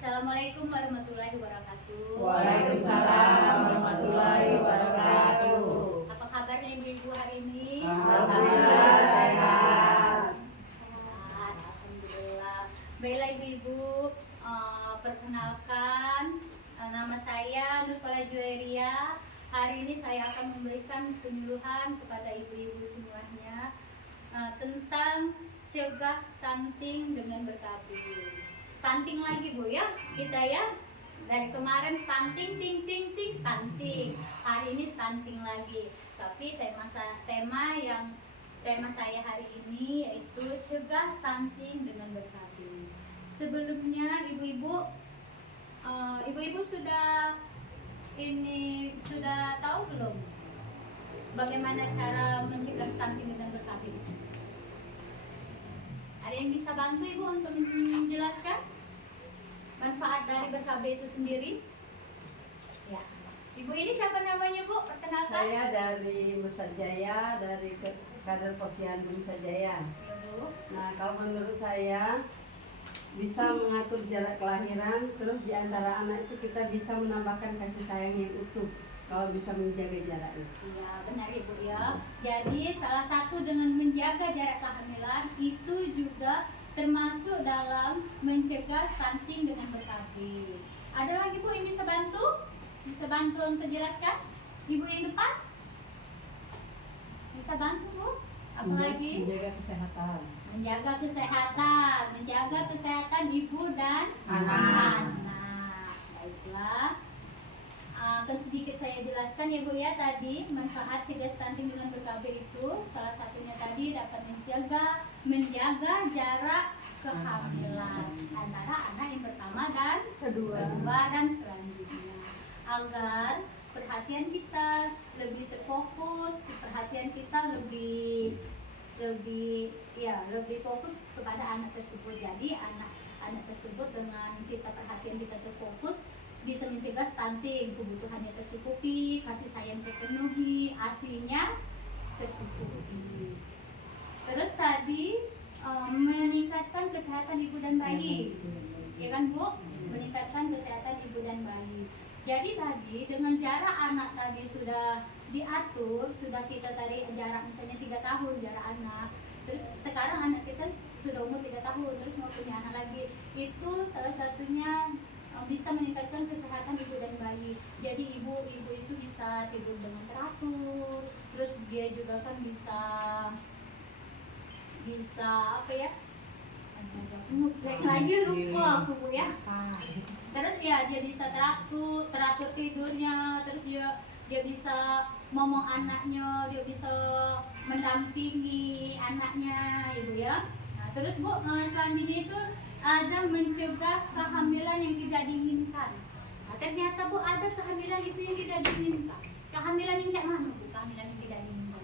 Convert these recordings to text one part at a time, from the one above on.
Assalamualaikum warahmatullahi wabarakatuh. Waalaikumsalam warahmatullahi wabarakatuh. Apa kabarnya ibu-ibu hari ini? Alhamdulillah sehat. Alhamdulillah. Baiklah ibu-ibu, perkenalkan nama saya Nurfala Jueria. Hari ini saya akan memberikan penyuluhan kepada ibu-ibu semuanya tentang cegah stunting dengan berkabung. Stunting lagi Bu ya, kita ya dari kemarin stunting, ting stunting. Hari ini stunting lagi. Tapi tema saya hari ini yaitu cegah stunting dengan berkabung. Sebelumnya ibu-ibu sudah tahu belum bagaimana cara mencegah stunting dengan berkabung? Ada yang bisa bantu ibu untuk menjelaskan manfaat dari BKB itu sendiri? Ya. Ibu ini siapa namanya Bu? Perkenalkan. Saya dari Nusa Jaya, dari kader Posyandu Nusa Jaya. Nah, kalau menurut saya bisa mengatur jarak kelahiran, terus di antara anak itu kita bisa menambahkan kasih sayang yang utuh kalau bisa menjaga jarak itu. Iya, benar Ibu ya. Jadi salah satu dengan menjaga jarak kehamilan itu juga termasuk dalam mencegah stunting dengan BKB. Ada lagi Bu yang bisa bantu? Bisa bantu untuk jelaskan? Ibu yang depan? Bisa bantu Bu? Apa lagi? Menjaga kesehatan. Menjaga kesehatan ibu dan anak. Baiklah. Akan sedikit saya jelaskan ya Bu ya, tadi manfaat cegah stunting dengan BKB itu salah satunya tadi dapat menjaga jarak kehamilan antara anak yang pertama dan kedua dan selanjutnya, agar perhatian kita lebih terfokus, perhatian kita lebih fokus kepada anak tersebut. Jadi anak tersebut dengan perhatian kita terfokus bisa mencegah stunting, kebutuhannya tercukupi, kasih sayang terpenuhi, ASI-nya tercukupi. Terus tadi meningkatkan kesehatan ibu dan bayi, ya kan Bu? Meningkatkan kesehatan ibu dan bayi. Jadi tadi dengan jarak anak tadi sudah diatur, sudah kita tadi jarak misalnya 3 tahun jarak anak. Terus sekarang anak kita sudah umur 3 tahun, terus mau punya anak lagi. Itu salah satunya bisa meningkatkan kesehatan ibu dan bayi. Jadi ibu itu bisa tidur dengan teratur, terus dia juga kan bisa apa ya? Lagi lupa aku Bu ya. Terus ya dia bisa teratur tidurnya, terus dia bisa ngomong anaknya, dia bisa mendampingi anaknya ibu ya. Nah, terus Bu, selanjutnya itu ada mencegah kehamilan yang tidak diinginkan. Nah, ternyata Bu ada kehamilan itu yang tidak diinginkan. Kehamilan yang cak mana Bu? Kehamilan yang tidak diinginkan.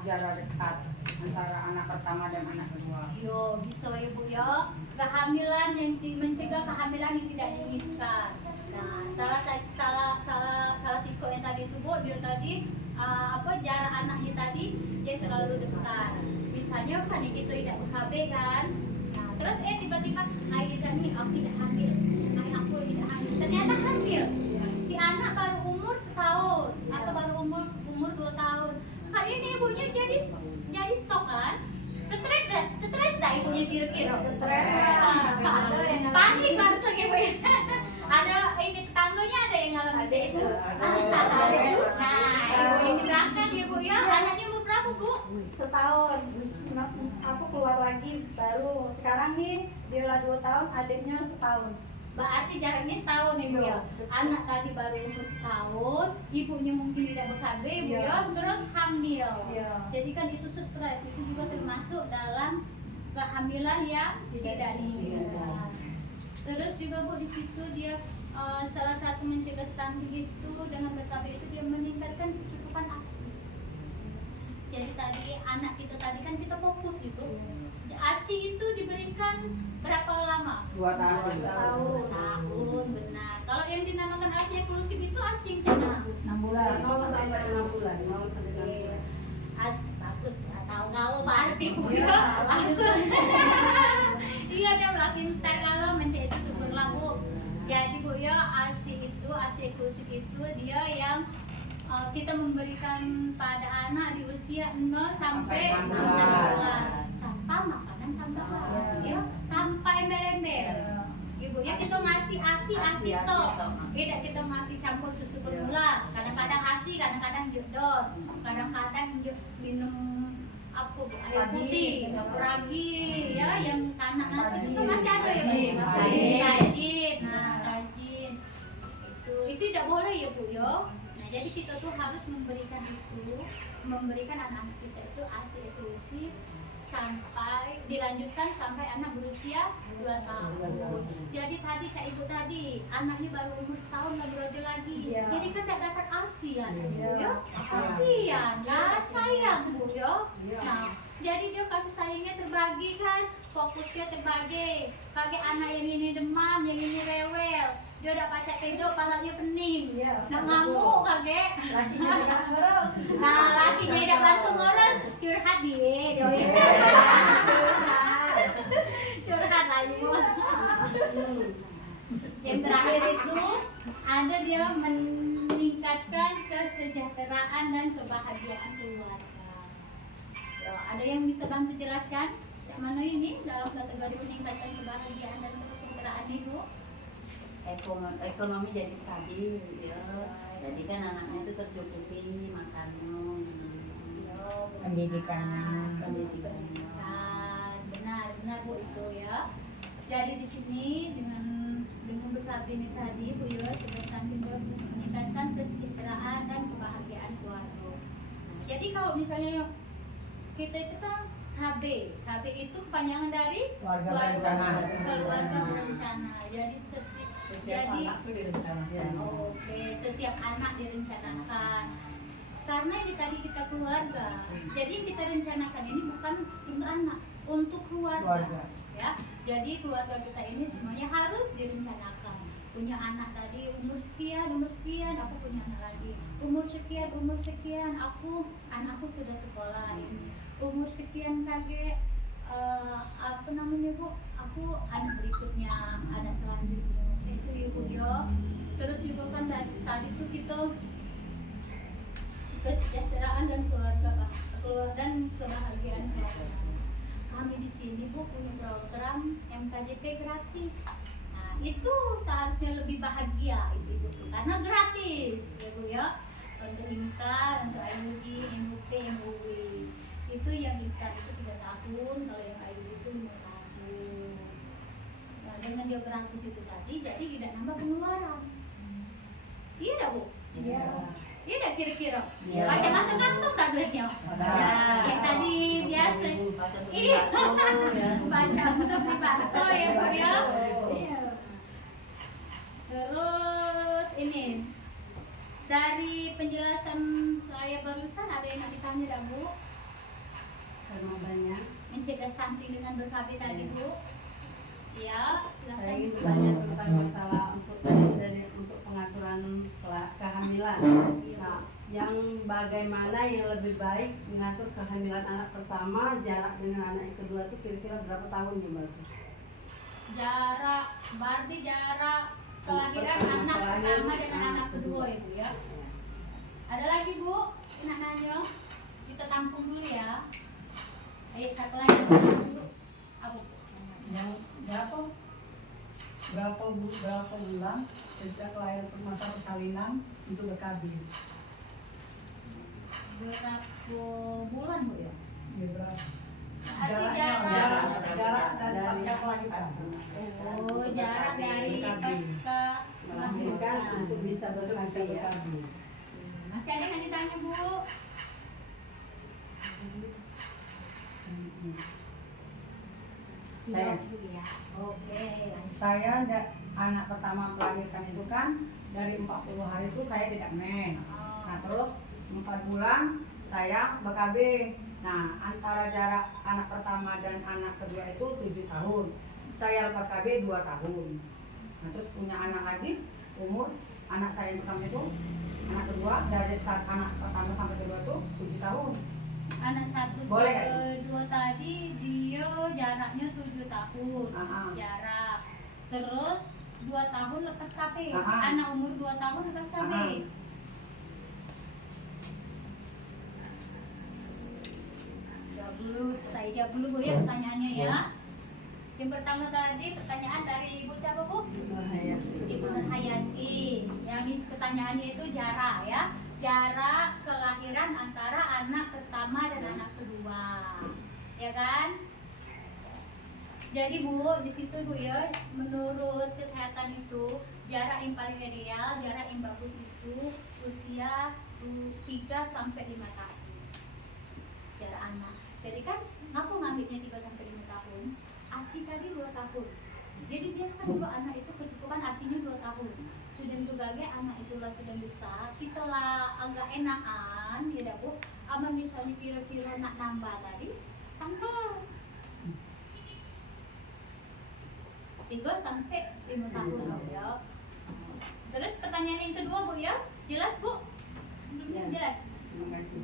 Jarak dekat antara anak pertama dan anak kedua. Yo, bisa ya Bu ya. Kehamilan yang mencegah kehamilan yang tidak diinginkan. Nah, salah siko yang tadi itu Bu, dia tadi jarak anaknya tadi dia terlalu dekat. Misalnya kan itu tidak BKB kan. Nah, terus tiba-tiba aku tidak hamil. Aku tidak hamil. Ternyata hamil. Si anak baru umur setahun atau baru umur 2 tahun. Kali ini ibunya jadi stok kan? Stres dah ibunya kira-kira. Panik langsung ibu ya. Ada ini tetangganya ada yang ngalamin itu. Nah, ibu ini berangkat ya Bu ya. Anaknya umur berapa Bu? Setahun. Aku keluar lagi baru sekarang nih dia udah 2 tahun, adiknya setahun. Berarti jaraknya setahun ibu ya. Anak tadi baru umur setahun, ibunya mungkin tidak BKB ibu ya, terus hamil. Jadi kan itu stres, itu juga termasuk dalam kehamilan yang tidak diinginkan. Terus juga Bu di situ dia salah satu mencegah stunting itu dengan BKB itu dia meningkatkan kecukupan ASI. Jadi tadi anak kita tadi kan kita fokus gitu. ASI itu diberikan berapa lama? 2 tahun. 2 tahun, benar. Kalau yang dinamakan ASI eksklusif itu ASI yang cina 6 bulan. 0 sampai 6 bulan. 0 sampai 6 bulan. Bagus, nggak tahu kalau berarti Bu ya. Iya dia pintar kalau mencari itu syukurlah. itu dia yang kita memberikan pada anak di usia 0 sampai 6 bulan tanpa makanan tambahan, ya, tanpa embel-embel. Ibu ya kita ngasih asi toh, tidak kita ngasih campur susu formula. Kadang-kadang asi, kadang-kadang jodot, kadang-kadang minum apa air putih, ragi, ya, yang kanak nasi itu masih ada ya Bu? Rajin, rajin. Itu tidak boleh ya Bu ya. Nah, jadi kita tuh harus memberikan anak-anak kita itu asi eksklusif sampai dilanjutkan sampai anak berusia 2 tahun. Jadi tadi Cak Ibu tadi anaknya baru umur setahun nggak berojo lagi. Jadi kan tidak dapat asi ya, ya. Kasihan, lah sayang Bu ya. Nah, jadi dia kasih sayangnya terbagi kan, fokusnya terbagi. Kakek anak yang ini demam, yang ini rewel. Dia udah baca tidur, palanya pening. Nah ngamuk kakek. Lakinya tidak ngurus. Nah lakinya tidak bantu ngurus, curhat dia. Curhat lagi. Yang terakhir itu ada dia meningkatkan kesejahteraan dan kebahagiaan keluarga. Ya, ada yang bisa bantu jelaskan? Cak Mano ini dalam kategori meningkatkan kebahagiaan dan kesejahteraan itu? Ekonomi jadi stabil ya. Jadi kan anaknya itu tercukupi makannya, Pendidikannya. Benar Bu itu ya. Jadi di sini dengan BKB ini tadi Bu ya sudah meningkatkan kesejahteraan dan kebahagiaan keluarga. Nah, jadi kalau misalnya kita itu kan KB itu kepanjangan dari Keluarga berencana. Keluarga berencana. Jadi setiap anak direncanakan. Karena ini tadi kita keluarga. Jadi yang kita rencanakan ini bukan untuk anak, untuk keluarga. Ya. Jadi keluarga kita ini semuanya harus direncanakan. Punya anak tadi umur sekian, aku punya anak lagi. Umur sekian, anakku sudah sekolah ini. Umur sekian kakek, apa namanya Bu? Aku anak berikutnya, anak selanjutnya. Itu Ibu ya. Terus juga kan tadi tuh kita kesejahteraan dan dan kebahagiaan keluarga. Kami di sini Bu punya program MKJP gratis. Nah itu seharusnya lebih bahagia itu Ibu karena gratis ya Bu ya. Untuk Inka, untuk Ayudi, MUP, MUW. Itu yang Inka itu 3 tahun, kalau yang Ayudi itu 5 tahun. Nah, dengan dia gratis itu tadi, jadi tidak nambah pengeluaran. Iya dah Bu? Iya. Iya dah kira-kira. Baca masuk kantong tak duitnya? Yang tadi biasa. Iya. Baca untuk beli bakso ya Bu ya. Iya. Terus ini dari penjelasan saya barusan ada yang nak ditanya dah Bu? Karena banyak. Mencegah stunting dengan BKB tadi Bu? Ya, Saya silakan. ingin bertanya tentang masalah untuk pengaturan kehamilan. Nah, yang bagaimana yang lebih baik mengatur kehamilan anak pertama, jarak dengan anak yang kedua itu kira-kira berapa tahun yang bagus? Jarak kelahiran anak pertama dengan anak kedua Ibu ya. Ada lagi Bu? Nak nanya? Kita tampung dulu ya. Ayo satu lagi. Apa Bu? Berapa bulan sejak lahir masa persalinan itu BKB? Berapa bulan Bu ya? Ya, berapa? Arti Jarak dari pasca melahirkan. Oh, jarak dari pasca Melahirkan untuk bisa bekerja ya. Masih ada yang ditanya Bu? Saya. Ya. Oke. Anak pertama melahirkan itu kan dari 40 hari itu saya tidak men. Nah terus 4 bulan saya BKB. Nah antara jarak anak pertama dan anak kedua itu 7 tahun. Saya lepas KB 2 tahun. Nah terus punya anak lagi umur anak saya yang pertama itu anak kedua dari saat anak pertama sampai kedua itu 7 tahun. Anak 1 Boleh, ke 2 tadi dia jaraknya 7 tahun. Jarak. Terus 2 tahun lepas KB. Anak umur 2 tahun lepas KB. dulu, saya jawab dulu Bu ya pertanyaannya ya. Yang pertama tadi pertanyaan dari Ibu siapa Bu? Ibu Nurhayati. Yang pertanyaannya itu jarak ya. Jarak kelahiran antara anak pertama dan anak kedua. Ya kan? Jadi Bu, di situ Bu ya, menurut kesehatan itu jarak yang paling ideal, jarak yang bagus itu usia 3 sampai 5 tahun. Jarak anak. Jadi kan ngaku ngambilnya 3 sampai 5 tahun? ASI tadi 2 tahun. Jadi biarkan dulu anak itu kecukupan ASInya 2 tahun. Sudah itu gage anak itulah sudah bisa. Kita lah agak enakan, ya dah Bu. Ama misalnya kira-kira nak nambah tadi, tambah 3 sampai 5 tahun Bu ya. Terus pertanyaan yang kedua Bu ya, jelas Bu? Ya. Jelas. Terima kasih.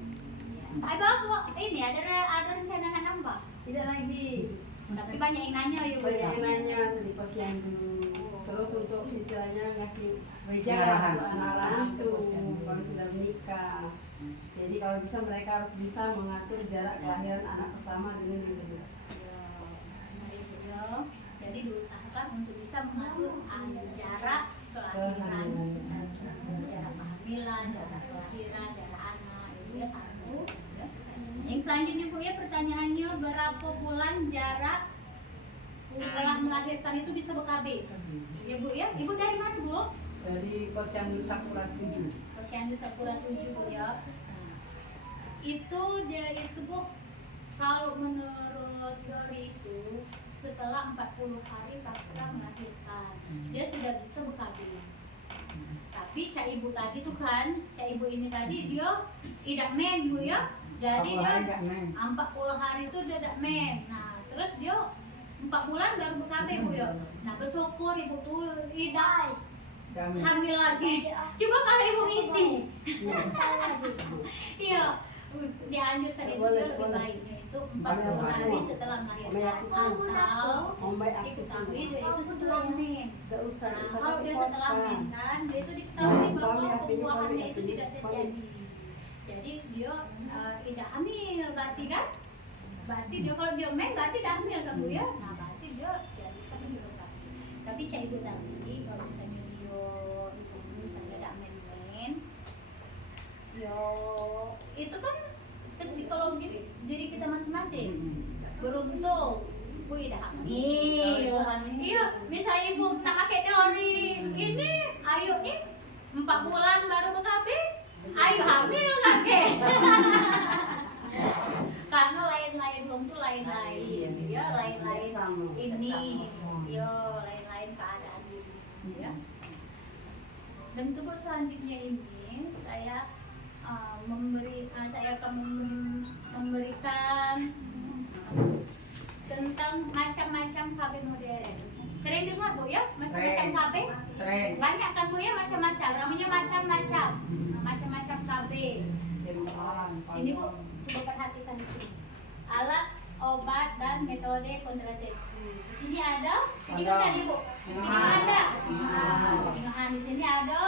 Ada Bu, ini ada rencana nak nambah? Tidak lagi. Tapi banyak yang nanya ya Bu ya. Banyak yang nanya sedih posyandu. Terus untuk istilahnya ngasih Arahan. untuk anak-anak tuh kalau sudah menikah. Jadi kalau bisa mereka harus bisa mengatur jarak kelahiran anak pertama dengan yang kedua. Ya, nah itu ya. Jadi diusahakan untuk bisa mengatur jarak kelahiran, jarak kehamilan, jarak kelahiran, jarak anak itu ya satu. Ya. Yang selanjutnya Bu ya pertanyaannya berapa bulan jarak setelah melahirkan itu bisa BKB? Ya Bu ya. Ibu dari mana Bu? Dari Posyandu Sakura 7. Posyandu Sakura 7 Bu ya. Itu dia itu Bu, kalau menurut teori itu setelah 40 hari pasca melahirkan dia sudah bisa BKB. Tapi Cak Ibu tadi tuh kan, Cak Ibu ini tadi dia tidak men Bu ya. Jadi dia 40 hari itu dia tidak men. Nah terus dia 4 bulan baru BKB Bu ya. Nah bersyukur Ibu tuh tidak hamil lagi. Coba kalau Ibu isi. Iya. Dianjurkan itu dia lebih baiknya itu 40 hari setelah melahirkan atau diketahui dia itu setelah men. Tidak usah. Nah, kalau dia setelah men kan dia itu diketahui bahwa pembuahannya itu tidak terjadi. Jadi dia tidak hamil berarti kan? Berarti dia kalau dia men berarti tidak hamil kan Bu ya? Nah berarti dia jadi kan juga berarti. Tapi Cak Ibu tadi kalau misalnya dia ibu misalnya tidak men, yo itu kan psikologis diri kita masing-masing. Beruntung Bu tidak hamil. Iya, misalnya Ibu nak pakai teori ini, ayo nih 4 bulan baru BKB, ayo hamil lagi. Karena lain-lain belum tuh lain-lain, ya lain-lain ini, yo lain-lain keadaan ini, ya. Dan untuk selanjutnya ini saya saya akan memberikan tentang macam-macam KB modern. Sering dengar Bu ya macam-macam KB? Sering. Banyak kan Bu ya macam-macam. Namanya macam-macam. Macam-macam KB. Sini Bu, coba perhatikan di sini. Alat, obat dan metode kontrasepsi. Di sini ada, ini kan tadi Bu. Ini ada. Nah, di sini ada.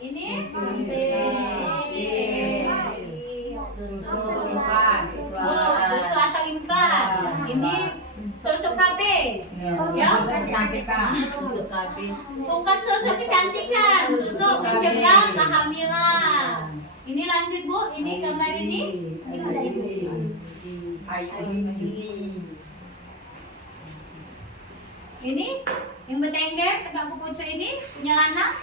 Ini Susu implan. susu atau implan. Ini susu KB. Ya, Kecantikan. bukan susu kecantikan, susu mencegah kehamilan. Ini lanjut Bu, ini gambar ini. Ini ada Ibu. Ini yang bertengger tegak kupucu ini nyelana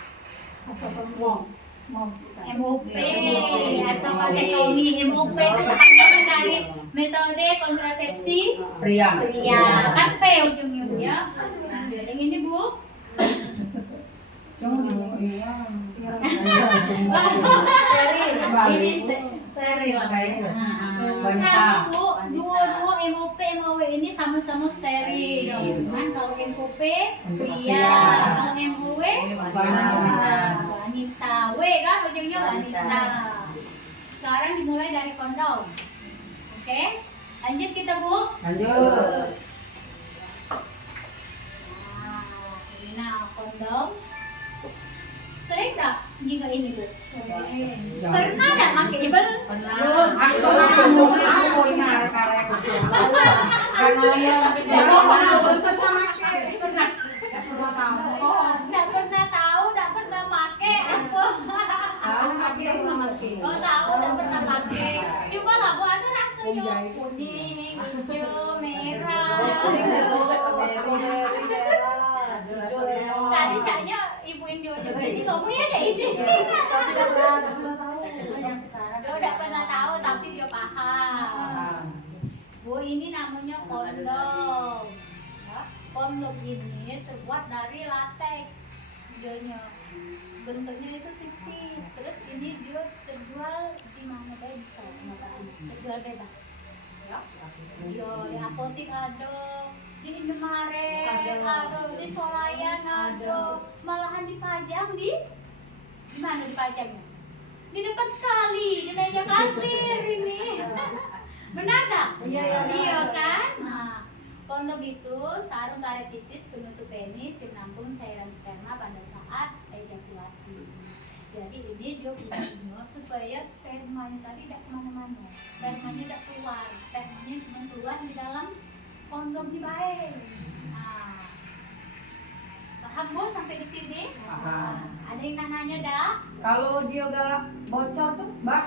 MOP atau pakai kaumi MOP itu kepanjangan dari metode kontrasepsi Pria. kan P ujungnya Bu ya. Nah, yang ini Bu. Cuma ini steril. Sama Bu, dua MOP MOW ini sama-sama steril. Cuman kalau MOP pria, kalau MOW wanita. W kan ujungnya wanita. Sekarang dimulai dari kondom. Oke, lanjut kita Bu. Lanjut. Nah, kondom. Sering nggak Juga ini Bu. Pernah nggak pakai belum? Aku pernah kamu aku ini arek-arek. Karena dia pernah tahu. Nggak pernah tahu, nggak pernah pakai aku. Oh tahu, nggak pernah pakai. Coba lah Bu, ada rasanya kuning, hijau, merah. Tadi caknya ibu Indio juga ini, kamu ya cak ini. Yang sekarang dia udah pernah tahu tapi dia paham. Bu, ini namanya kondom. Ya, kondom ini terbuat dari latex. Dianya bentuknya itu tipis. Terus ini dia terjual di mana saja bisa, terjual bebas. Ya, di apotek ada, di Indomaret ada, di Solayan ada, malahan dipajang di mana dipajangnya? Di depan sekali, di meja kasir ini. Benar tak? Iya kan? Nah, kondom itu sarung karet tipis penutup penis yang menampung cairan sperma pada saat ejakulasi. Jadi ini dia fungsinya supaya spermanya tadi tidak kemana-mana, spermanya tidak keluar, spermanya cuma keluar di dalam kondom di baik. Nah, paham Bu sampai di sini? Paham. Ada yang nanya dah? Kalau dia galak bocor tuh, Mbak.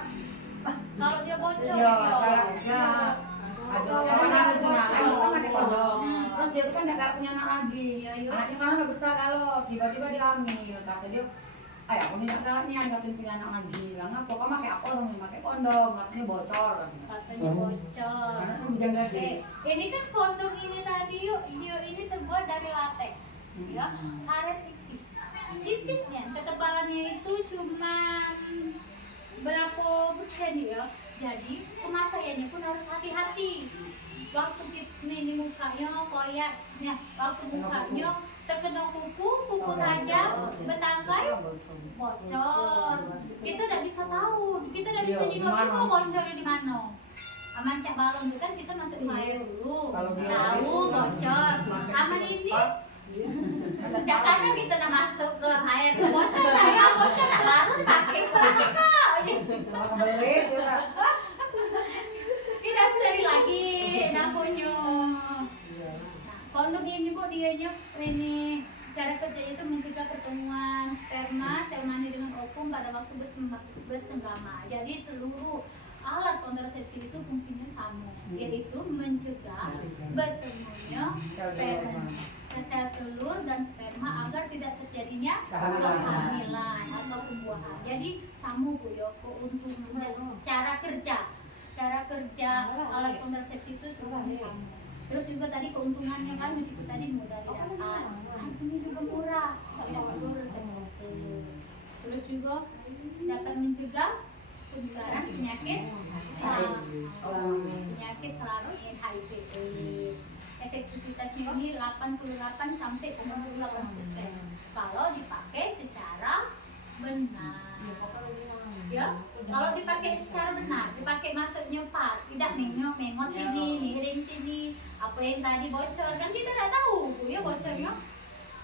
Kalau dia bocor, Iya, galaknya. Ada orang itu kan pakai kondom. Terus dia tuh kan gak punya anak lagi. Anaknya kan udah besar kalau tiba-tiba dia hamil. Kata dia, ayo aku nih galaknya nggak punya anak lagi. Lah ngapa? Kok pakai apa dong? Pakai kondom. Katanya bocor. katanya bocor. Karena kan menjaga Oke, ini kan kondom ini tadi yuk, ini terbuat dari latex, ya, karet tipis. Tipisnya, ketebalannya itu cuma berapa persen ya. Jadi pemakaiannya pun harus hati-hati. Waktu ini mukanya koyaknya, waktu mukanya terkena kuku tajam, betangkai bocor. Kita tidak bisa tahu, kita tidak bisa juga itu bocornya di mana. Aman cak balon itu kan kita masuk air dulu, tahu bocor. Aman ini tidak karena kita nak masuk ke air bocor lah ya, bocor nak balon pakai kok. belit ya. Tidak seri lagi namanya. Kondom ini Bu, dianya ini cara kerja itu mencegah pertemuan sperma sel mani dengan ovum pada waktu bersenggama. Jadi seluruh alat kontrasepsi itu fungsinya sama, yaitu mencegah bertemunya sel telur dan sperma agar tidak terjadinya kehamilan atau pembuahan. Jadi sama Bu ya, keuntungan cara kerja alat kontrasepsi itu semuanya sama. Terus juga tadi keuntungannya kan mencegah tadi mudah didapat, harganya juga murah, tidak perlu resep dokter. Terus juga dapat mencegah penularan penyakit selalu HIV. Efektivitasnya ini 88 sampai 98% kalau dipakai secara benar. Ya, kalau dipakai secara benar, dipakai maksudnya pas, tidak mengot sini, miring sini, apa yang tadi bocor kan kita tidak tahu, Bu ya bocornya.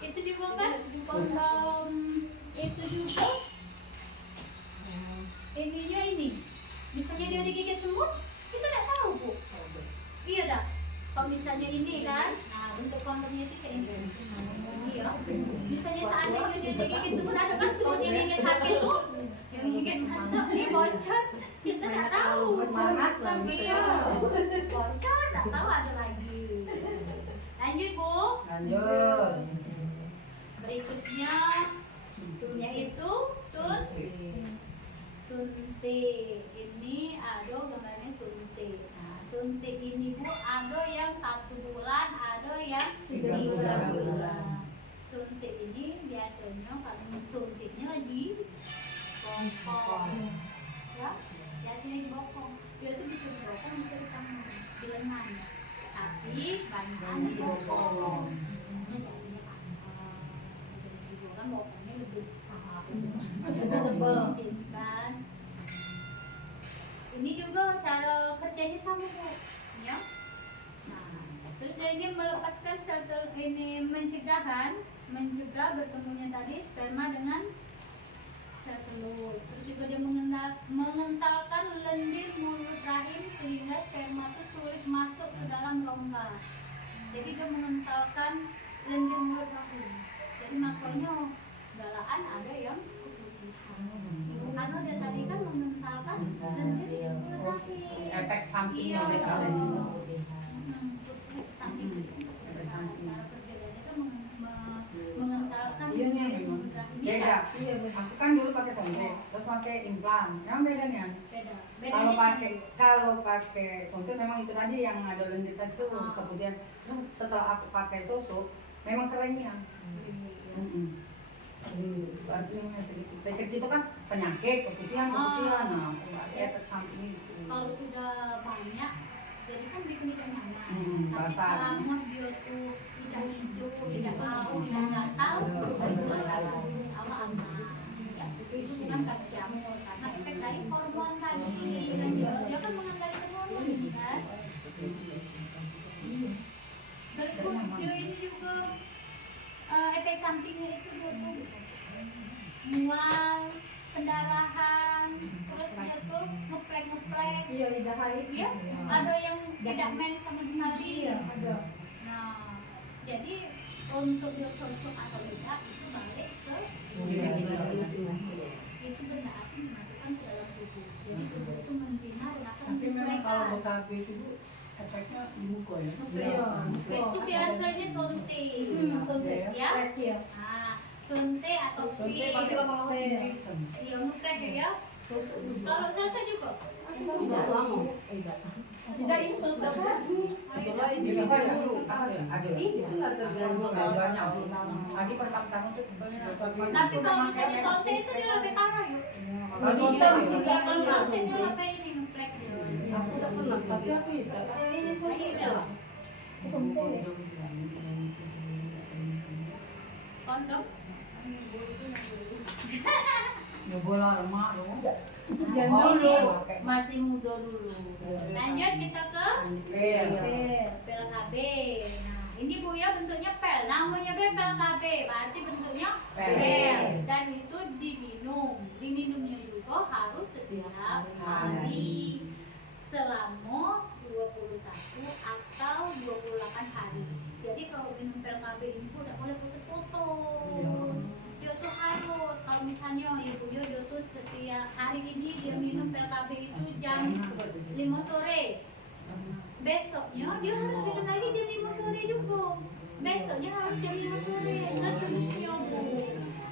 Itu juga kan kondom, itu juga ininya ini, misalnya dia digigit semut, kita tidak tahu Bu. Iya dah. Kalau misalnya ini kan, nah untuk kondomnya itu kayak ini. Iya. Misalnya seandainya dia digigit semut, ada kan semut yang gigit sakit tuh, yang gigit masuk ini bocor, kita nggak tahu. Iya. Bocor, nggak tahu ada lagi. Lanjut Bu. Lanjut. Berikutnya, yaitu suntik. Ini ada gambarnya suntik. Suntik ini Bu, ada yang 1 bulan, ada yang 3 bulan. Suntik ini biasanya kalau suntiknya di bokong, ya, biasanya di bokong. Dia itu bisa di bokong, bisa di tangan, di lengan. Tapi banyak di bokong. Ini jadinya panjang. Di bokong bokongnya lebih besar. Kan? Ini juga cara kerjanya sama Bu, ya. Nah, terus dia melepaskan sel ini mencegah bertemunya tadi sperma dengan sel telur. Terus juga dia mengentalkan lendir mulut rahim sehingga sperma itu sulit masuk ke dalam rongga. Jadi dia mengentalkan lendir mulut rahim. Jadi makanya galaan ada yang keputihan. Karena dia tadi kan mengentalkan lendir mulut rahim. Efek sampingnya Iya. dari kalian itu. Efek samping. Efek samping. Cara perjalanannya itu mengentalkan Iya nih lendir memang. mulut rahim. Beda. Aku kan dulu pakai sonde, terus pakai implan. Yang bedanya? Beda. Kalau pakai sonde memang itu tadi yang ada lendir tadi tuh. Kemudian setelah aku pakai susu, memang kerennya. Artinya penyakit itu kan penyakit, keputihan. Nah, ada efek samping itu. Kalau sudah banyak, jadi kan bikin tidak nyaman. Tapi basah. selama dia tuh tidak hijau, tidak bau, tidak gatal, itu masalah. Allah aman. Ya, itu kan kata jamur karena efek dari hormon tadi. Dan dia kan mengendalikan hormon ini kan. Terus dia ini juga efek sampingnya itu dia tuh mual, pendarahan, terus dia tuh ngeplek. Iya, lidah haid. Ya, ada yang tidak mens sama sekali. Ada. Nah, jadi untuk dia cocok atau tidak itu balik ke itu benda asing dimasukkan ke dalam tubuh. Jadi tubuh itu membina dan akan Tapi memang kalau menyesuaikan. BKB itu Bu, efeknya di muka ya. Iya. Itu biasanya suntik, Suntik. ya. Iya. Nah, suntik atau Suntik pil, pasti lama-lama jadi hitam. iya ngeprek ya. Kalau saya juga. Tidak ini susu kan? Ini kan ada. Itulah tergantung Banyak. Lagi pertama-tama tuh banyak. Tapi kalau misalnya sonte itu dia lebih parah ya. Kalau sonte Iya, kalau sonte dia lebih ini ngeplek dia. Aku udah pernah Tapi aku tidak. ini susu Iya. Kondom. Ya bola lemak loh. Yang dulu masih muda dulu. Lanjut kita ke Pel. pel KB. Nah, ini Bu ya bentuknya pel. Namanya pel KB, berarti bentuknya Pel. pel. Dan itu diminum. Diminumnya juga harus setiap hari selama 21 atau 28 hari. Jadi kalau minum pel KB ini Bu tidak boleh putus-putus. Dia tuh harus, kalau misalnya ibu dia tuh setiap hari ini dia minum pel KB itu jam 5 sore. Besoknya dia harus minum lagi jam 5 sore juga. Besoknya harus jam 5 sore. Seterusnya Bu.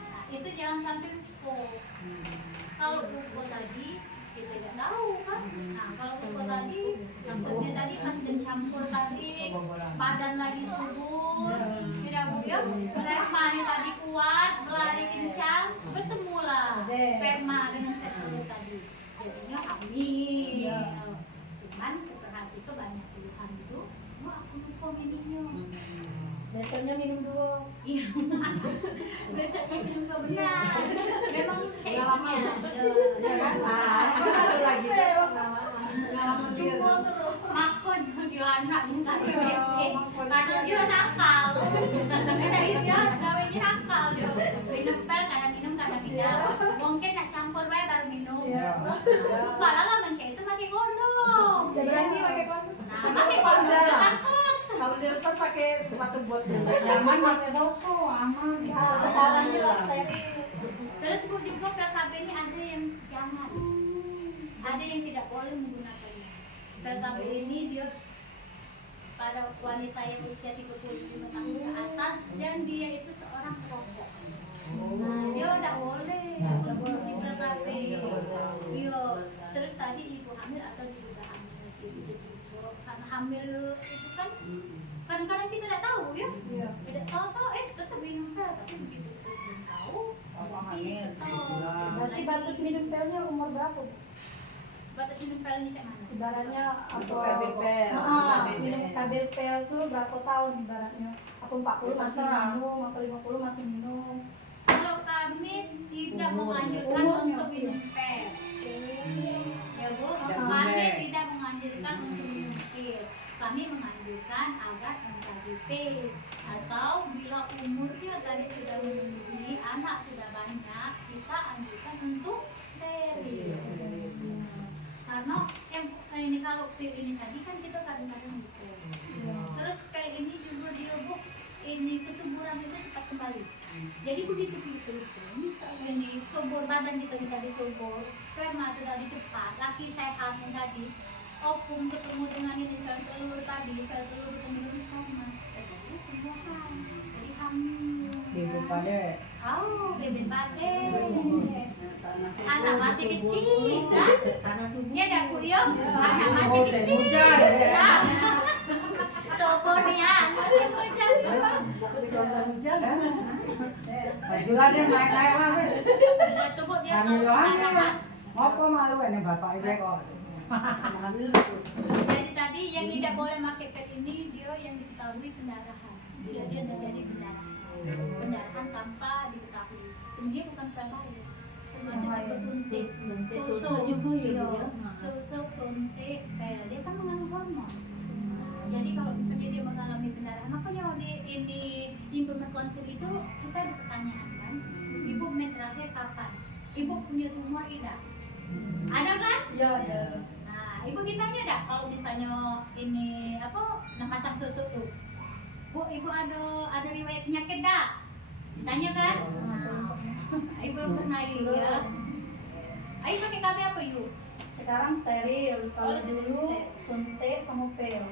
Nah, itu jangan sampai lupa. Kalau lupa tadi kita tidak tahu kan. Nah, kalau lupa tadi maksudnya tadi pas campur tadi badan lagi subur, tidak Bu ya. Sperma tadi kuat, berlari kencang, bertemulah sperma dengan sel telur tadi. Jadinya hamil. Cuman perhati ke banyak puluhan itu, wah aku lupa minumnya. Besoknya minum dulu. Iya, besoknya minum dua benar. Memang ceknya. ya kan? Baru lagi Cuma terus makan di anak mencari bebek. Kadang dia nakal. Kadang dia gawainya nakal dia. Minum pel kadang minum kadang tidak. Mungkin nak campur bae baru minum. Malah lah mencari itu pakai kondom. Berani pakai kondom. Nah, pakai kondom takut. kalau dilepas pakai sepatu bot dulu. Nyaman pakai susu, aman. Sekarang jelas steril. Terus Bu juga pel KB ini ada yang jangan. Ada yang tidak boleh menggunakannya. Pel KB ini dia pada wanita yang usia 35 tahun ke atas dan dia itu seorang perokok. Nah, dia udah boleh si pel KB. Iya. Terus tadi ibu hamil atau diduga hamil. Karena hamil itu kan kadang-kadang kita tidak tahu ya. Tidak tahu tetap minum pel tapi begitu belum tahu. Apa hamil? Berarti batas minum pelnya umur berapa? Batas minum pelnya cak mana? Ibaratnya Untuk apa? KBPL. Minum KBPL tuh berapa tahun ibaratnya? Aku 40 masih minum, atau 50 masih minum. Kalau kami tidak menganjurkan Umurnya. untuk minum pel. Ya Bu, Tidak kami boleh. tidak menganjurkan untuk minum pil. Kami menganjurkan agar mengkaji pil. Atau bila umurnya tadi sudah memenuhi, anak sudah banyak, kita anjurkan pil ini tadi kan kita kadang-kadang gitu. Terus pil ini juga dia Bu, ini kesuburan itu cepat kembali. Jadi begitu itu misalnya ini subur badan kita tadi subur, sperma itu tadi cepat, laki sehat yang tadi, opung ketemu dengan ini sel telur tadi, sel telur ketemu dengan sperma, jadi keluaran, jadi hamil. Ibu pada Oh, bebek pade. Anak masih kecil, kan? Iya, dah kuyo. Anak masih kecil. Toponian masih hujan. hujan kan? Bajulah dia naik-naik lah wis. Sudah tubuh dia Hamil tahu hamil. anak. Ngopo malu ini bapak ibu kok. Jadi tadi yang tidak boleh pakai pil ini dia yang diketahui pendarahan. Dia terjadi pendarahan tanpa diketahui. Sebenarnya bukan pendarahan. Termasuk juga suntik, susu juga ya. Susu, suntik, kayak dia kan mengandung hormon. Jadi kalau misalnya dia mengalami pendarahan, makanya di ini ibu konsil itu kita ada pertanyaan kan, ibu terakhir kapan? Ibu punya tumor tidak? Ada kan? Iya, iya. Nah, ibu ditanya dah kalau misalnya ini apa, pasang susu tuh, Bu, ibu ada riwayat penyakit dah? Ditanya kan? Nah, ibu belum pernah ya. Ayo pakai KB apa yuk? Sekarang steril. Kalau dulu suntik sama pil.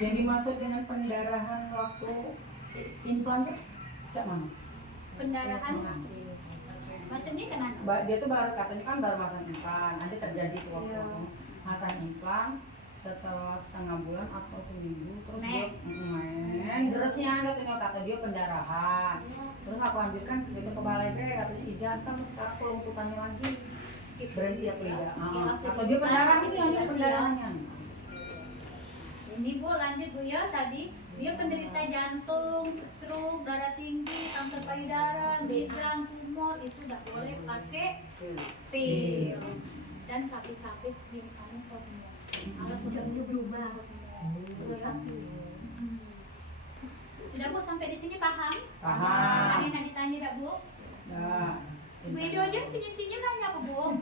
Yang dimaksud dengan pendarahan waktu implan itu cak mana? Pendarahan. Maksudnya kemana? Dia tuh baru katanya kan baru masang implan. Nanti terjadi tuh waktu masang implan setelah setengah bulan atau seminggu terus dia main terusnya katanya kata dia pendarahan. Terus aku anjurkan gitu ke balai B katanya iya ntar sekarang kelumputannya lagi berhenti apa tidak? Atau dia pendarahan ini hanya pendarahannya. Ini Bu lanjut Bu ya, tadi dia penderita jantung, stroke, darah tinggi, kanker payudara, migrän, tumor itu tidak boleh pakai pil dan kapit-kapit di kamu hormon. Alat udah berubah. Sudah Bu sampai di sini paham? Paham. Ada yang ditanya tidak Bu? Ya. Bu Ido aja senyum-senyum nanya apa Bu?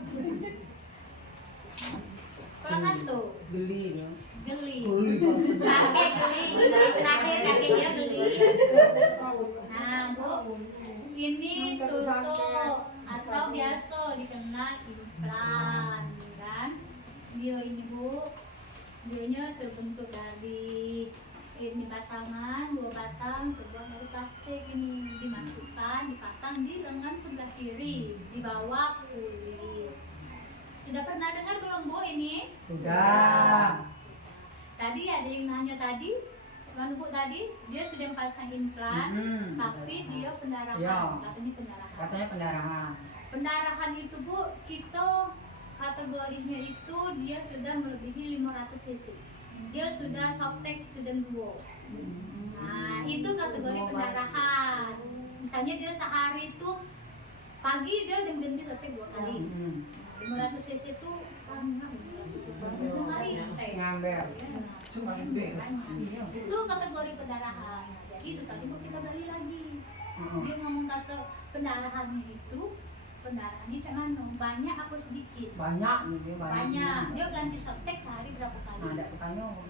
Pelangan tuh. Geli ya. Geli, kakek geli, terakhir kakeknya geli. Nah Bu, ini susu atau biasa dikenal implan, kan? Dia ini Bu, dianya terbentuk dari ini batangan, 2 batang terbuat dari plastik ini dimasukkan, dipasang di lengan sebelah kiri, di bawah kulit. Sudah pernah dengar belum Bu ini? Sudah. Tadi ada yang nanya tadi, mana Bu tadi, dia sudah pasang implan, tapi dia pendarahan, Ya. katanya pendarahan. Katanya pendarahan. Pendarahan itu Bu, kita kategorinya itu dia sudah melebihi 500 cc. Dia sudah softtek, sudah duo. Nah, itu kategori pendarahan. Misalnya dia sehari itu pagi dia ganti softtek 2 kali. 500 cc itu sehari Ngambil. itu kategori pendarahan. Jadi itu tadi mau kita balik lagi. Dia ngomong kata pendarahannya itu pendarahannya cuman banyak apa sedikit? Banyak nih dia Banyak. Dia ganti softtek sehari berapa kali? Ada pertanyaan.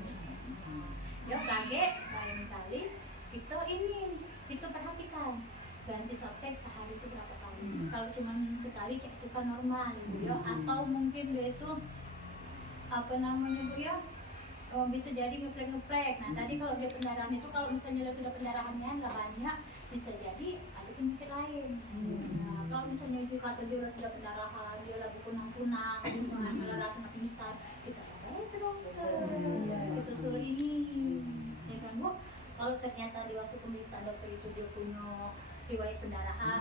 Dia kaget lain kali kita perhatikan ganti softtek sehari itu berapa kali? Kalau cuma sekali cek itu kan normal gitu ya. Atau mungkin dia itu apa namanya Bu ya? Oh, bisa jadi ngeplek. Nah tadi kalau dia pendarahan itu kalau misalnya dia sudah pendarahannya nggak banyak, bisa jadi ada penyakit lain. Nah, kalau misalnya juga atau dia sudah pendarahan, dia lagi punang-punang, antara rasa makin besar, kita sampai ke dokter. Kita suruh ini, ya kan Bu? Kalau ternyata di waktu pemeriksaan dokter itu dia punya riwayat pendarahan,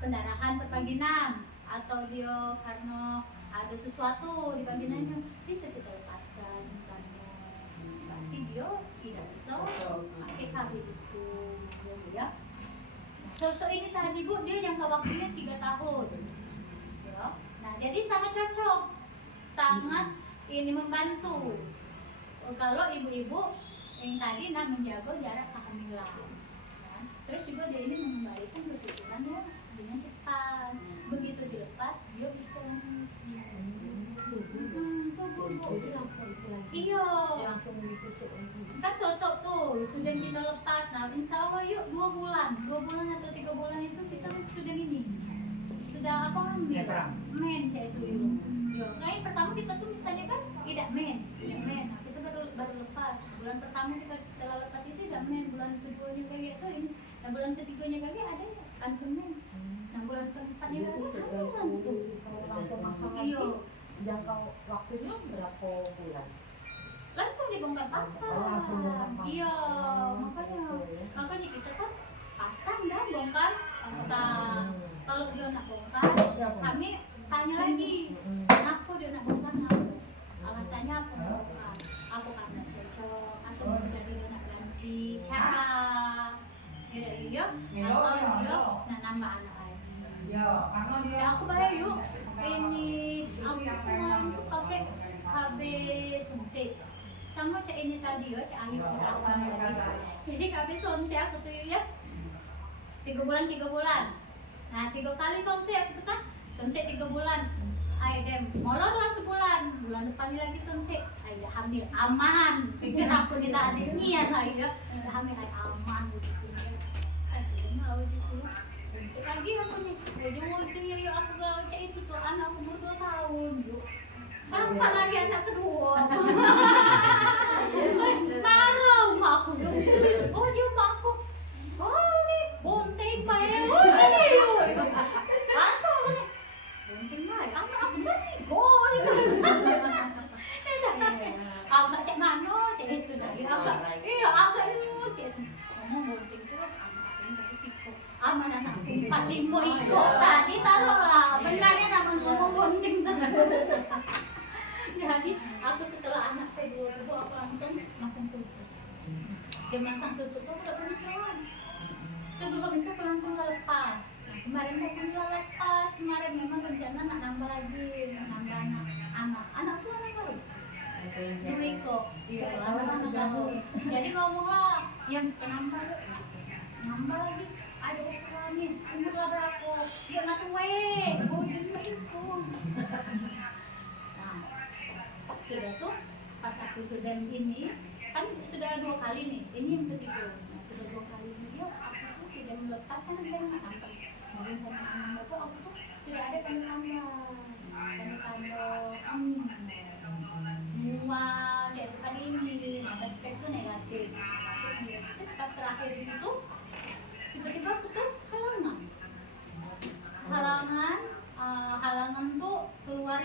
pendarahan pervaginam, atau dia karena ada sesuatu di vaginanya, bisa kita lepaskan implannya. Berarti dia tidak bisa pakai KB itu, ya. Sosok ini tadi Bu, dia jangka waktunya 3 tahun. Ya. Nah, jadi sangat cocok, sangat ini membantu. Kalau ibu-ibu yang tadi menjaga jarak kehamilan. Ya. Terus juga dia ini mengembalikan kesuburannya dengan cepat. Begitu dilepas, dia bisa langsung subur Bu. Iya. langsung disusuk Kan sosok tuh sudah kita lepas. Nah insya Allah yuk 2 bulan atau 3 bulan itu kita sudah ini sudah apa hamil men kayak itu yuk. Nah yang pertama kita tuh misalnya kan tidak men. Nah kita baru lepas. Bulan pertama kita setelah lepas itu tidak men. Bulan keduanya kayak itu ini. Nah bulan ketiganya kali ada langsung men. Nah bulan keempatnya kali hamil langsung. kalau langsung pasang Iya. lagi jangka waktunya berapa bulan? Langsung dibongkar pasang. Oh, langsung bongkar pasang. Iya, Oh, makanya gitu ya. makanya kita kan pasang dan bongkar pasang. Kalau dia nak bongkar, kami tanya lagi, kenapa dia nak bongkar? Kenapa? Alasannya apa bongkar? Aku karena cocok, atau jadi dia nak ganti cara. Iya, atau dia nak nambah anak lagi. Ya, karena dia Ya, aku bayar yuk. Ini aku kemarin tuh pakai KB suntik. Sama cak ini tadi ya, cak Ayu tadi. Jadi KB suntik aku tuh ya. 3 bulan. Nah 3 kali suntik aku tuh kan. Suntik 3 bulan. Ayo dem, molorlah sebulan. Bulan depan lagi suntik. Ayo hamil aman. Pikir aku tidak ada niat lah ya. Hamil aman begitu. Sudah mau gitu. Suntik lagi aku nih. Ujung-ujungnya yuk aku galau cak itu tuh anak aku umur 2 tahun yuk. Sampai lagi anak kedua. Marah mak aku dong. Oh dia mak aku. Oh nih bonteng bae. Oh ini yuk. Langsung aku nih. Bonteng bae. Anak aku masih gol. Agak cek mana cek itu dari agak. Iya agak itu cek. Ngomong bonteng terus anak aku ini dari situ. Aman anak 45 ikut tadi taruhlah. Benarnya nama ngomong bonteng terus. Jadi aku setelah anak saya 2 aku langsung makan susu. Dia masang susu tuh udah pernah kawan. Sebelum itu aku langsung lepas. Nah, kemarin aku nggak lepas. Kemarin memang rencana nak nambah lagi, nak nambah anak. Anak tuh anak baru. Dwi kok. Iya, anak baru. Jadi ngomonglah, yang kenapa yuk? Nambah lagi. Ada usulanya. Umurlah berapa? Dia nggak tua. Oh dia itu. Sudah tuh pas aku sudah ini kan sudah 2 kali nih ini yang ketiga. Nah sudah 2 kali ini dia aku tuh sudah melepaskan saya nggak nampak mungkin sama anak tuh aku tuh sudah ada tanda-tanda mual kayak bukan ini nah aspek tuh negatif. Terus pas terakhir itu tiba-tiba aku tuh halangan tuh keluar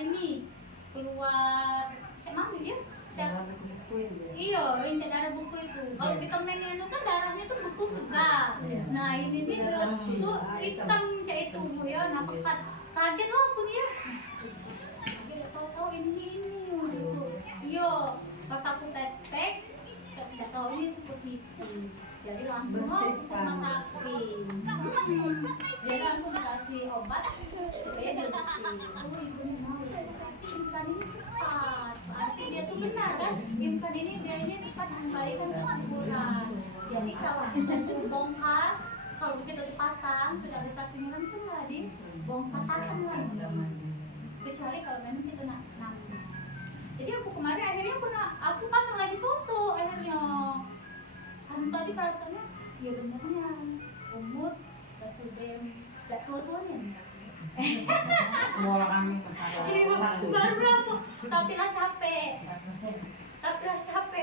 mana ya? Iya, ini darah buku itu. Kalau kita main itu kan darahnya tuh beku juga. Nah ini nih tuh hitam cak itu ya, nah pekat. Kaget loh aku nih ya. Kaget tahu ini gitu. Iya, pas aku tes pack, tidak tahu ini tuh positif. Jadi langsung ke rumah sakit. Dia langsung kasih obat supaya dia bersih. Oh ibunya mau implan ini cepat. Berarti dia tuh benar kan? Implan ini biayanya cepat mengembalikan kesuburan. Jadi kalau kita tuh bongkar, kalau kita tuh pasang sudah ada satunya langsung lah di bongkar pasang lagi. Kecuali kalau memang kita nak nambah. Jadi aku kemarin akhirnya aku pasang lagi susu akhirnya. Kan tadi perasaannya ya benernya umur gak sudah gak tua-tuanya Bola kami baru berapa tapi lah capek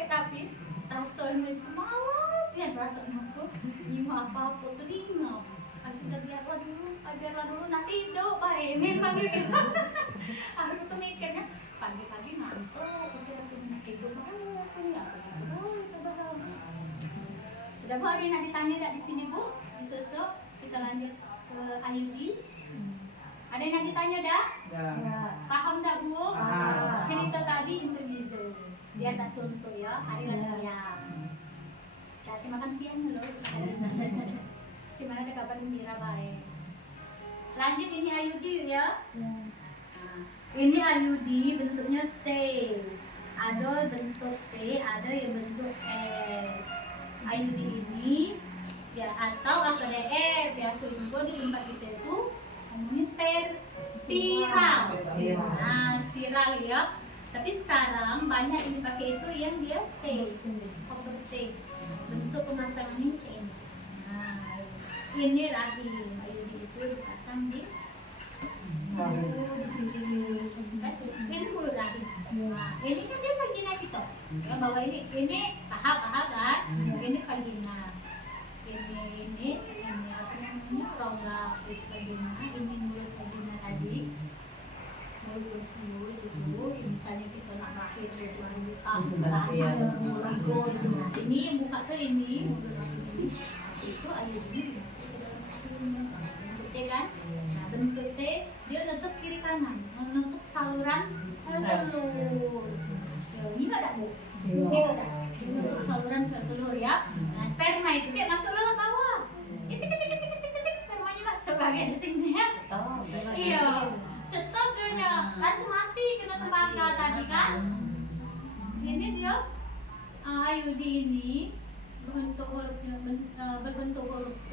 tapi rasanya itu malas dia perasaan aku ini apa-apa telinga sudah biarlah dulu nanti hidup baik memang gitu aku tuh mikirnya pagi-pagi ngantuk aku hidup malu aku ya itu bahaya. Sudah Bu, ada yang nak ditanya tak di sini Bu? Di sosok kita lanjut ke Ayudi. Ada yang nak ditanya dah? Paham tak Bu? Cerita tadi intermezzo. Dia tak suntuk ya, harilah siang. Kasih makan siang dulu. Cuma ada kabar gembira baik. Lanjut ini Ayudi ya. Ini Ayudi bentuknya T. Ada bentuk T, ada yang bentuk S. Ayudi ini ya atau AKDR biasa juga di tempat kita itu ngomongnya spiral. Nah spiral ya. Tapi sekarang banyak yang dipakai itu yang dia T, cover T. Bentuk pemasangannya macam ini. Nah, ini rahim. IUD itu dipasang di ini mulut rahim. Nah, ini kan dia vagina kita. Yang bawah ini paha kan? Ini vagina. Ini apa namanya, rongga vagina. Ini mulut vagina tadi. Mulut mulut itu, misalnya kita nak lahir dari luar muka, ini muka tuh ini mulut rahim ini. Itu IUD ini masuk ke dalam rahimnya. Bentuk kan? Nah, bentuk T dia nutup kiri kanan, menutup saluran telur. Ini nggak ada bu? Ini nggak ada. Menutup saluran telur ya. Nah, sperma itu dia masuk lewat bawah. Titik, spermanya masuk bagian di sini ya. Iya. Stop dia. Kan semati kena tembaga tadi kan? Ini dia IUD ini berbentuk huruf T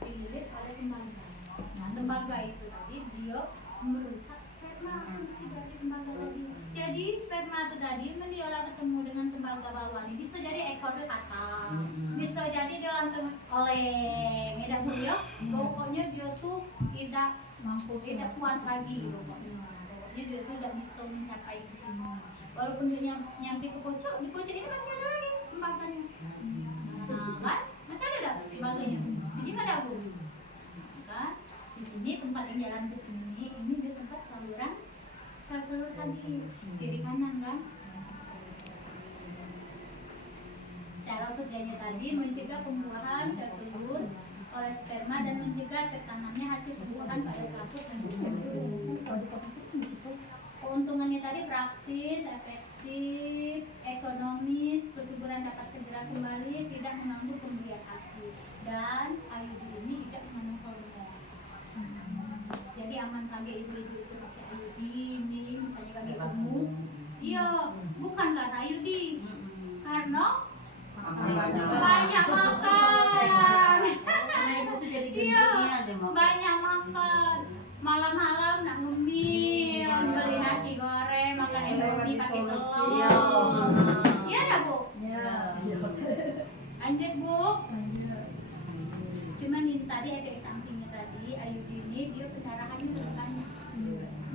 dililit oleh tembaga. Nah, tembaga itu tadi dia merusak sperma fungsi dari tembaga tadi. Jadi sperma itu tadi mendiolah ketemu dengan tembaga bawah ini bisa jadi ekornya patah, bisa jadi dia langsung oleng. Tidak dia, pokoknya dia tuh tidak kuat lagi pokoknya. Pokoknya dia tuh tidak bisa mencapai ke sini. Walaupun dia nyampe ke pojok, di pojok ini masih ada lagi tembaganya. Nah, kan masih ada dah tembaganya. Jadi nggak ada bu. Kan di sini tempat yang jalan ke sini, ini dia tempat saluran tadi kiri kanan kan. Cara kerjanya tadi mencegah pembuahan sel telur oleh sperma dan mencegah tertanamnya hasil pembuahan pada selaput dan keuntungannya tadi praktis, efektif, ekonomis, kesuburan dapat segera kembali, tidak mengganggu pemberian ASI, dan IUD ini tidak mengandung hormon. Jadi aman kami ibu-ibu itu pakai IUD ini, misalnya kami umum. Iya, bukan karena IUD, karena banyak makan. Iya, banyak makan. Malam-malam nak ngemil, beli nasi goreng, makan indomie pakai telur. Iya dah bu? Lanjut bu. Cuman ini tadi efek sampingnya tadi, IUD ini dia pendarahannya lebih banyak,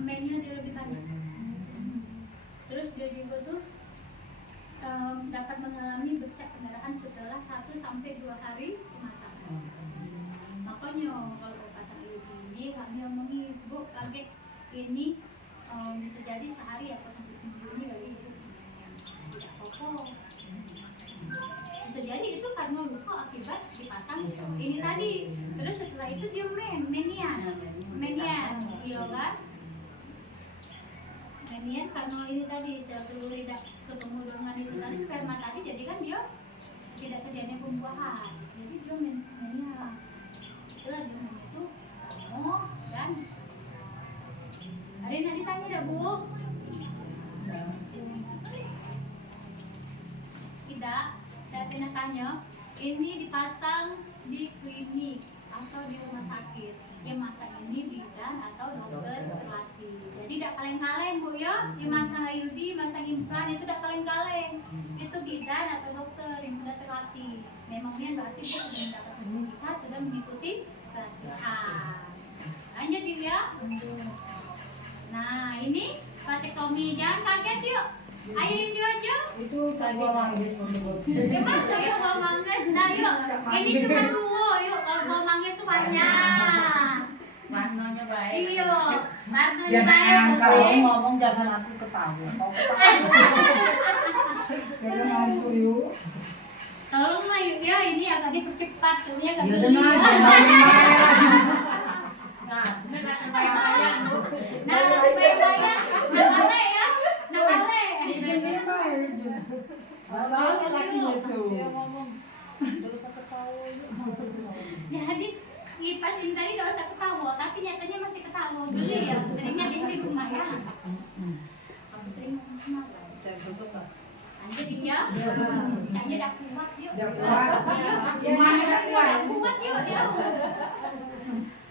mennya dia lebih banyak. Terus dia juga tuh dapat mengalami bercak pendarahan setelah 1-2 hari pemasangan. Makanya kalau pasang IUD ini kami omongin, bu kaget ini bisa jadi sehari atau sampai seminggu ini kali ibu tidak kokoh. Bisa jadi itu karena lupa akibat dipasang ini tadi. Terus setelah itu dia menian, iya kan? Menian karena ini tadi sel telur tidak ketemu dengan itu tadi sperma tadi, jadi kan dia tidak terjadi pembuahan, jadi dia menian. Itulah dia namanya itu homo dan ada yang ditanya dah bu? Tidak pernah tanya. Ini dipasang di klinik atau di rumah sakit. Yang masang ini bidan atau dokter terlatih. Jadi tidak kaleng-kaleng bu ya. Yang masang IUD, masang implan itu tidak kaleng-kaleng. Itu bidan atau dokter yang sudah terlatih. Memangnya berarti dia sudah mendapat sertifikat, sudah mengikuti pelatihan. Lanjut ya. Nah ini vasektomi, jangan kaget yuk. Ayo ini aja. Itu kalau manggis Memang saya bawa manggis. Nah yuk, ini cuma 2 yuk. Kalau bawa manggis tuh banyak. Warnanya baik. Iya, warnanya Jangan baik. kalau Oke. ngomong jangan aku ketawa. Kau ketawa. Jangan aku yuk. Tolong lah yuk ya, ini agak dipercepat soalnya agak Ya geli. Nah, ini kan bayang-bayang. Nah, bayang-bayang. Nakale ya. Nakale. Banyak lagi itu. Jadi lipas ini tadi gak usah ketawa, tapi nyatanya masih ketawa. Geli ya, teringnya di rumah ya. Kamu tering semua. Lanjut ya. Caknya udah kuat yuk. Udah kuat. Gimana udah kuat? Udah kuat yuk dia.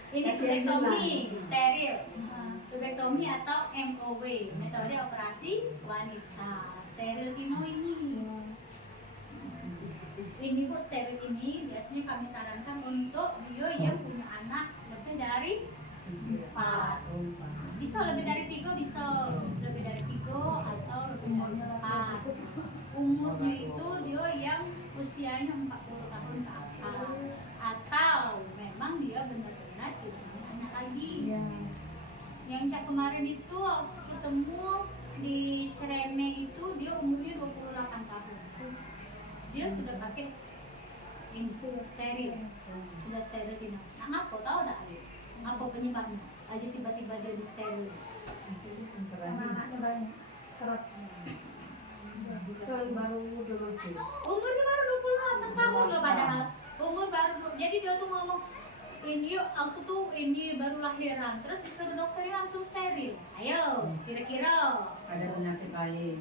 Ini vasektomi, steril. Sudah mastectomy atau MOW, metode operasi wanita. Steril Tino ini. Ini Bu, steril ini biasanya kami sarankan untuk dia yang punya anak lebih dari 4. Bisa lebih dari 3, bisa lebih dari 3 atau lebih dari 4. Umurnya itu dia yang usianya 40 tahun ke atas, atau memang dia benar-benar tidak punya anak lagi. Yang cak kemarin itu ketemu di Cereme itu dia umurnya 28 tahun. Dia sudah pakai info steril, sudah steril ini. Nah, ngapa tahu tak? Ngapa penyebabnya? Aja tiba-tiba dia di steril. Sama anaknya banyak. Terus Kan baru muda masih. Umurnya baru 28 tahun loh padahal. Umur baru, jadi dia tuh ngomong, ini aku tuh ini baru lahiran, terus disuruh dokternya langsung steril. Ayo, kira-kira. Ada penyakit lain.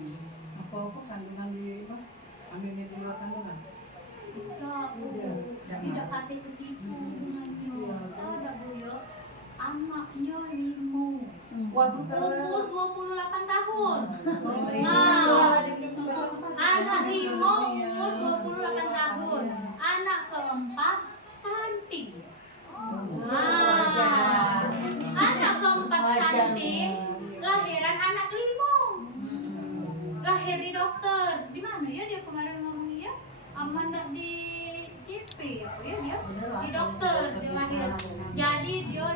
Apa kandungan di ambil di luar kandungan. Tidak pakai ke situ hubungannya. Tahu tak Bu yo? Anaknya Limo. Waduh, Umur 28 tahun. Nah, anak Limo umur 28 tahun. Anak keempat stunting. Nah, anak keempat stunting, lahiran anak Limo. Lahir di dokter. Di mana ya dia kemarin ngomong ya? Aman tak di GP apa ya dia? Di dokter dia lahir. Jadi dia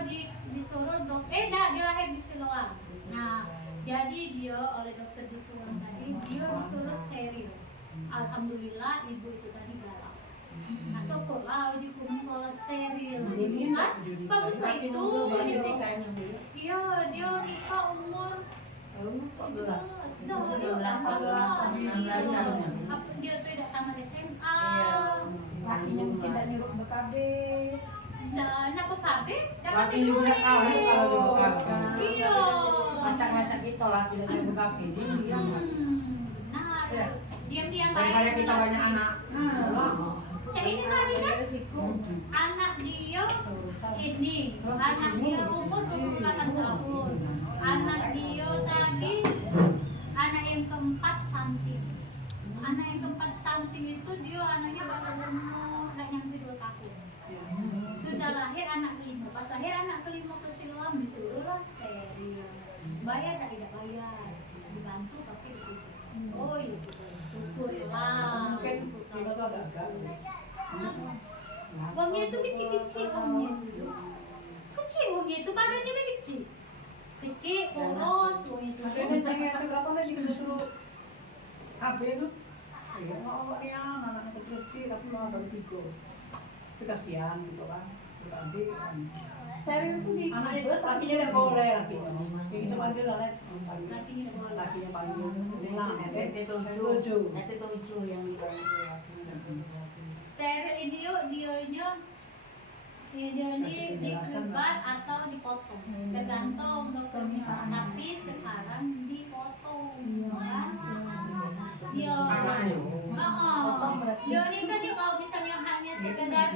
disuruh dia lahir di Siloam. Nah, jadi dia oleh dokter di Siloam tadi dia disuruh steril. Alhamdulillah ibu itu tadi galak. Nah, syukurlah uji pola steril. Kan baguslah itu. Iya, dia nikah umur 19 dia tidak tamat SMA. lakinya mungkin tak nyuruh BKB. Dan aku sabi dapat Laki juga tahu kalau di BKB. Iya. Macam-macam kita laki dan di BKB. Benar. Iya. Diam-diam Daripada kita banyak anak. Cak ini tadi kan anak dia ini anak dia umur 28 tahun. Anak dia tadi anak yang keempat stunting. Anak yang keempat stunting itu dia anaknya baru umur nggak nyampe 2 tahun. Sudah lahir anak kelima. Pas lahir anak kelima ke Siloam disuruh lah steril. Bayar tak tidak bayar. Dibantu pakai itu. Oh iya syukurlah. Mungkin kita tuh ada agak. Uangnya itu kecil-kecil uangnya. Kecil uangnya itu badannya kan kecil. Kecil, kurus, uangnya itu. Ada yang berapa nih sih disuruh AB itu? Ya, awalnya anak-anak kecil tapi malah baru 3. Itu kasihan gitu kan. Berarti kan. Steril tuh di Anaknya lakinya udah boleh lakinya. Yang kita panggil lah Lakinya udah boleh. lakinya panggil. Ini lah. Nanti 7 yang dipanggil. Steril ini yuk dianya ini dikebat atau dipotong tergantung dokternya, tapi sekarang dipotong kan. Ya, dia ini kan dia kalau misalnya hanya sekedar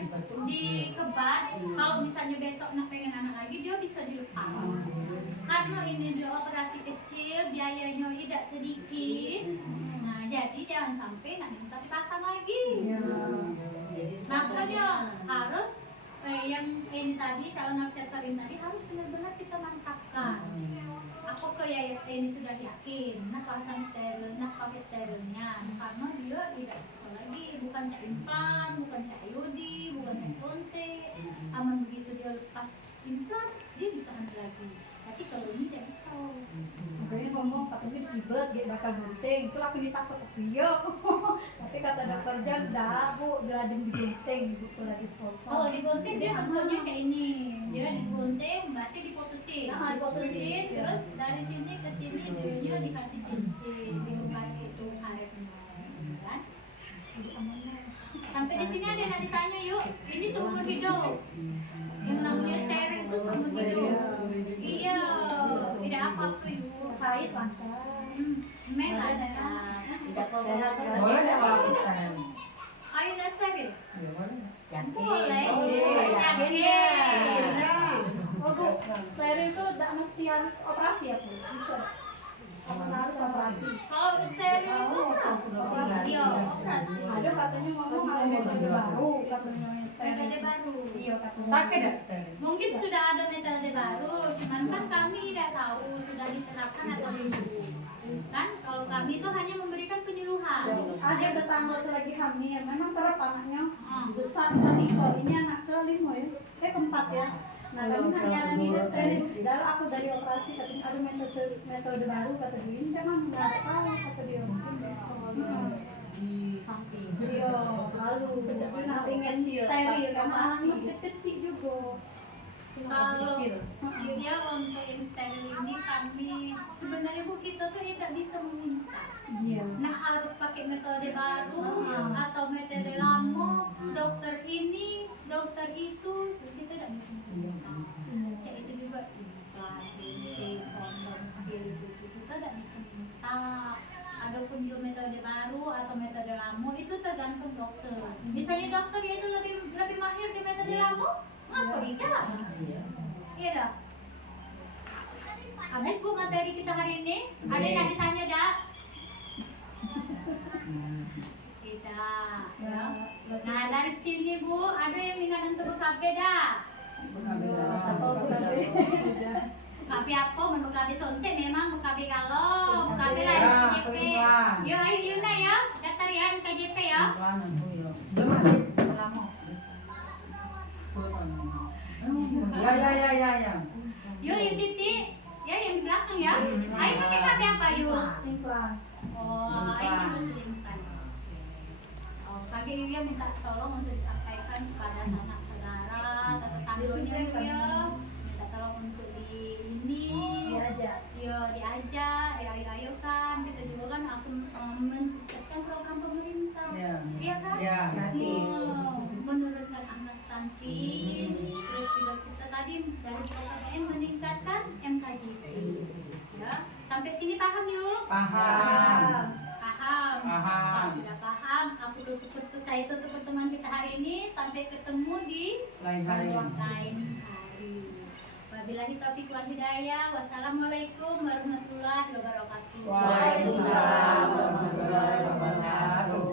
dikebat, kalau misalnya besok nak pengen anak lagi dia bisa dilepas. Karena ini dia operasi kecil, biayanya tidak sedikit. Nah, jadi jangan sampai nak minta dipasang lagi. Makanya harus yang ini tadi calon observer tadi harus benar-benar kita mantapkan. Aku kayak ini sudah yakin, nah pasang steril, nah pakai sterilnya, karena dia tidak bisa lagi, bukan cak implan, bukan cak IUD, bukan cak suntik. Aman begitu dia lepas implan, dia bisa hamil lagi. Tapi kalau ini tidak bisa. makanya ngomong katanya ribet dia bakal gunting itu aku ditakut dia. Tapi kata dokter Jan dah bu jadi digunting gitu lagi Kalau digunting dia bentuknya kayak ini, dia digunting berarti diputusin, diputusin terus dari sini ke sini dia dikasih cincin, dibuka itu karetnya, kan? Sampai di sini ada yang ditanya yuk, ini seumur hidup, yang namanya steril itu seumur hidup. Iya, tidak apa-apa ibu. haid lancar. Men lancar. Boleh nggak kalau aku steril? Ayo udah steril. Ya boleh. Boleh. Oh, iya. Yakin. Oh bu, steril itu tidak mesti harus operasi ya Bu? Bisa. Apa harus operasi? Kalau steril itu operasi. Iya, operasi. Ada katanya ngomong ada metode baru katanya yang steril. Metode baru. Iya katanya. Sakit tidak steril? Mungkin sudah ada metode baru, cuman kan kami tidak tahu sudah diterapkan atau belum. Kan kalau kami itu hanya memberikan penyuluhan. Ada tetangga tuh lagi hamil, memang terap anaknya besar tadi kalau ini anak kelima ya, keempat ya. Nah kami nyaranin steril, padahal aku dari operasi katanya ada metode baru kata dia, ini memang nggak tahu kata dia. Di samping. Iya, lalu nanti ingin steril karena anaknya kecil juga. Kalau ya untuk yang steril ini kami sebenarnya Bu kita tuh tidak bisa meminta. Iya. Nah harus pakai metode baru atau metode lama, dokter ini, dokter itu, kita tidak bisa meminta. Ya itu juga iklan, kondom, pil itu kita tidak bisa minta. Adapun juga metode baru atau metode lama itu tergantung dokter. Misalnya dokter ya itu lebih mahir di metode lama, ngapa tidak? Iya dah. Habis Bu materi kita hari ini, ada yang ditanya dah? Kita. Ya. Nah dari sini Bu, ada yang minat untuk BKB dah? BKB apa? Menurut BKB sontek memang BKB kalau BKB lah Ya, KJP. pelan-pelan. Yo ayo Yuna ya, daftar ya KJP ya. Ya. Yo yang titik, ya yang di belakang ya. Ayo pakai BKB apa Yus? Implan. Oh, ayo Yus simpan. Oh, kakek Yuya minta tolong untuk disampaikan kepada sanak saudara atau tetangganya Yuya. Minta tolong untuk di ini. Diajak. Yo diajak, ayo kan. Kita juga kan aku mensukseskan program pemerintah. Iya kan? Ya. Menurunkan angka stunting, terus juga kita tadi dari PKN meningkatkan MKJP. Ya, sampai sini paham yuk? Paham. Paham. Paham. Sudah paham. Saya tutup pertemuan kita hari ini. Sampai ketemu di Lain hari. lain hari. Wabillahi taufiq wal hidayah. Wassalamualaikum warahmatullahi wabarakatuh. Waalaikumsalam warahmatullahi wabarakatuh.